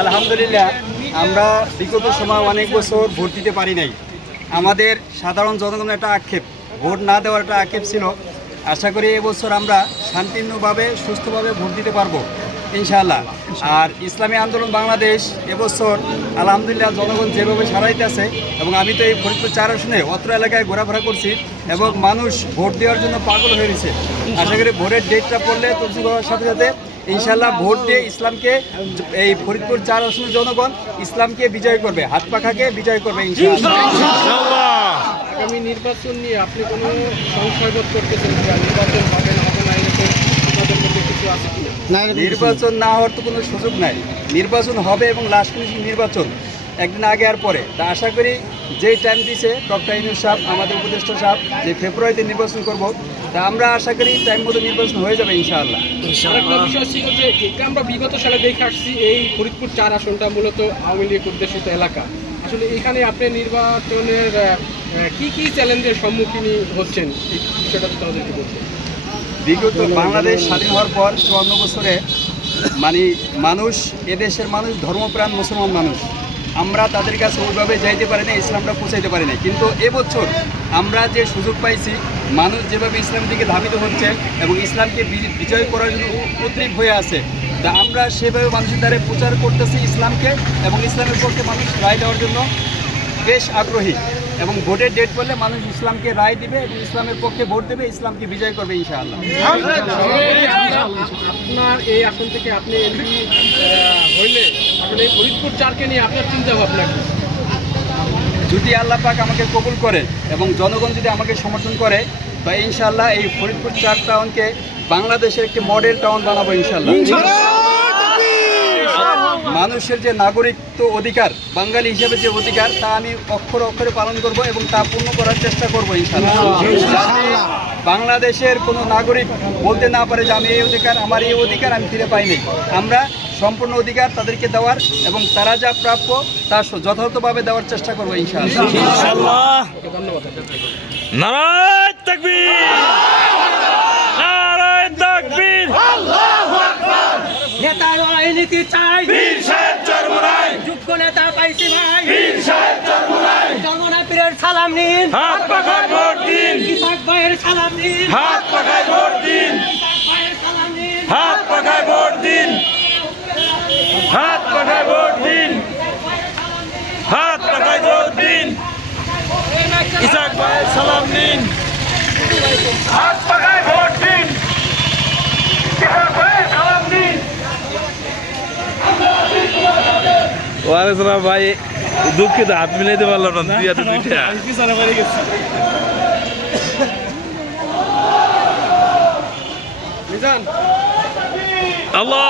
আলহামদুলিল্লাহ, আমরা বিগত সময় অনেক বছর ভোট দিতে পারি নাই। আমাদের সাধারণ জনগণের একটা আক্ষেপ, ভোট না দেওয়ার একটা আক্ষেপ ছিল। আশা করি এবছর আমরা শান্তিপূর্ণভাবে, সুস্থভাবে ভোট দিতে পারব। ইনশাআল্লাহ। আর ইসলামী আন্দোলন বাংলাদেশ এবছর আলহামদুলিল্লাহ জনগণ যেভাবে সারাইতেছে এবং আমি তো এই ফরিদপুর চার আসনে অত্র এলাকায় ঘোরাফেরা করছি এবং মানুষ ভোট দেওয়ার জন্য পাগল হয়ে গেছে আশা করি ভোটের ডেটটা পড়লে তুলসী বাবার সাথে সাথে ইনশাল্লাহ ভোট দিয়ে ইসলামকে এই ফরিদপুর চার আসনের জনগণ ইসলামকে বিজয় করবে হাত পাখাকে বিজয় করবে ইনশাআল্লাহ। আগামী নির্বাচন নিয়ে আপনি কোনো সংশয় বোধ করতেছেন নির্বাচন হবে না হবে না এরকম আপনাদের কিছু আছে কিনা না এরকম কিছু না। নির্বাচন না হওয়ার তো কোনো সুযোগ নাই। নির্বাচন হবে এবং লাস্ট ফিনিশিং নির্বাচন একদিন আগে আর পরে। তা আশা করি যেই টাইম দিছে ডক্টর ইনুর সাহেব আমাদের উপদেষ্টা সাহেব যে ফেব্রুয়ারিতে নির্বাচন করব তা আমরা আশা করি টাইম মতো নির্বাচন হয়ে যাবে ইনশাআল্লাহ। আরেকটা বিষয় ছিল যে এটা আমরা বিগত সালে দেখে আসছি এই ফরিদপুর চার আসনটা মূলত আওয়ামী লীগ উদ্দেশিত এলাকা। আসলে এখানে আপনি নির্বাচনের কি কি চ্যালেঞ্জের সম্মুখীন হচ্ছেন? এই বিষয়টা যদি আমাদেরকে বলতেন বিগত বাংলাদেশ স্বাধীন হওয়ার পর চুয়ান্ন বছরে মানে মানুষ এদেশের মানুষ, ধর্মপ্রাণ মুসলমান মানুষ। আমরা তাদের কাছে ওইভাবে যাইতে পারি না ইসলামটা পৌঁছাইতে পারি না কিন্তু এবছর আমরা যে সুযোগ পাইছি, মানুষ যেভাবে ইসলাম দিকে ধাবিত হচ্ছে এবং ইসলামকে বিজয় করার জন্য উ- উদ্গ্রীব হয়ে আছে, তা আমরা সেভাবে মানুষের দ্বারা প্রচার করতেছি ইসলামকে এবং ইসলামের পক্ষে মানুষ রায় দেওয়ার জন্য বেশ আগ্রহী। এবং ভোটের ডেট করলে মানুষ ইসলামকে রায় দিবে এবং ইসলামের পক্ষে ভোট দেবে ইসলামকে বিজয় করবে ইনশাআল্লাহ। আপনার এই আসন থেকে আপনি এমপি হইলে আপনি এই ফরিদপুর চারকে নিয়ে আপনার চিন্তা ভাবনা কি? যদি আল্লাহ পাক আমাকে কবুল করে এবং জনগণ যদি আমাকে সমর্থন করে তো ইনশাআল্লাহ এই ফরিদপুর চার টাউনকে বাংলাদেশের একটি মডেল টাউন বানাবো ইনশাআল্লাহ। মানুষের যে নাগরিকত্ব অধিকার বাঙালি হিসেবে যে অধিকার তা আমি অক্ষরে অক্ষরে পালন করব এবং তা পূর্ণ করার চেষ্টা করব ইনশাআল্লাহ। বাংলাদেশের কোনো নাগরিক বলতে না পারে যে আমি এই অধিকার আমার এই অধিকার আমি ফিরে পাইনি। আমরা সম্পূর্ণ অধিকার তাদেরকে দেওয়ার এবং তারা যা প্রাপ্য তা যথাযথভাবে দেওয়ার চেষ্টা করব ইনশাআল্লাহ। ধন্যবাদ নেতা রাজনীতি চাই বীর সাহেব চরমরাই যোগ্য নেতা পাইছি ভাই বীর সাহেব চরমরাই জন্মনা পীরের নিন হাত পাখায় ভোট দিন। ইসাক ভাইয়ের সালাম নিন হাত পাখায় ভোট দিন। হাত পাখায় ভোট দিন। হাত পাখায় ভোট দিন। হাত পাখায় ভোট দিন। ইসাক ভাইয়ের সালাম দিন। হাত পাখায় ভোট দিন। ইসাক ভাইয়ের সালাম দিন। ওয়ালাইকুম ভাই। দুঃখিত হাত মিলাইতে পারলাম না দুই হাতে দুইটা। আল্লাহ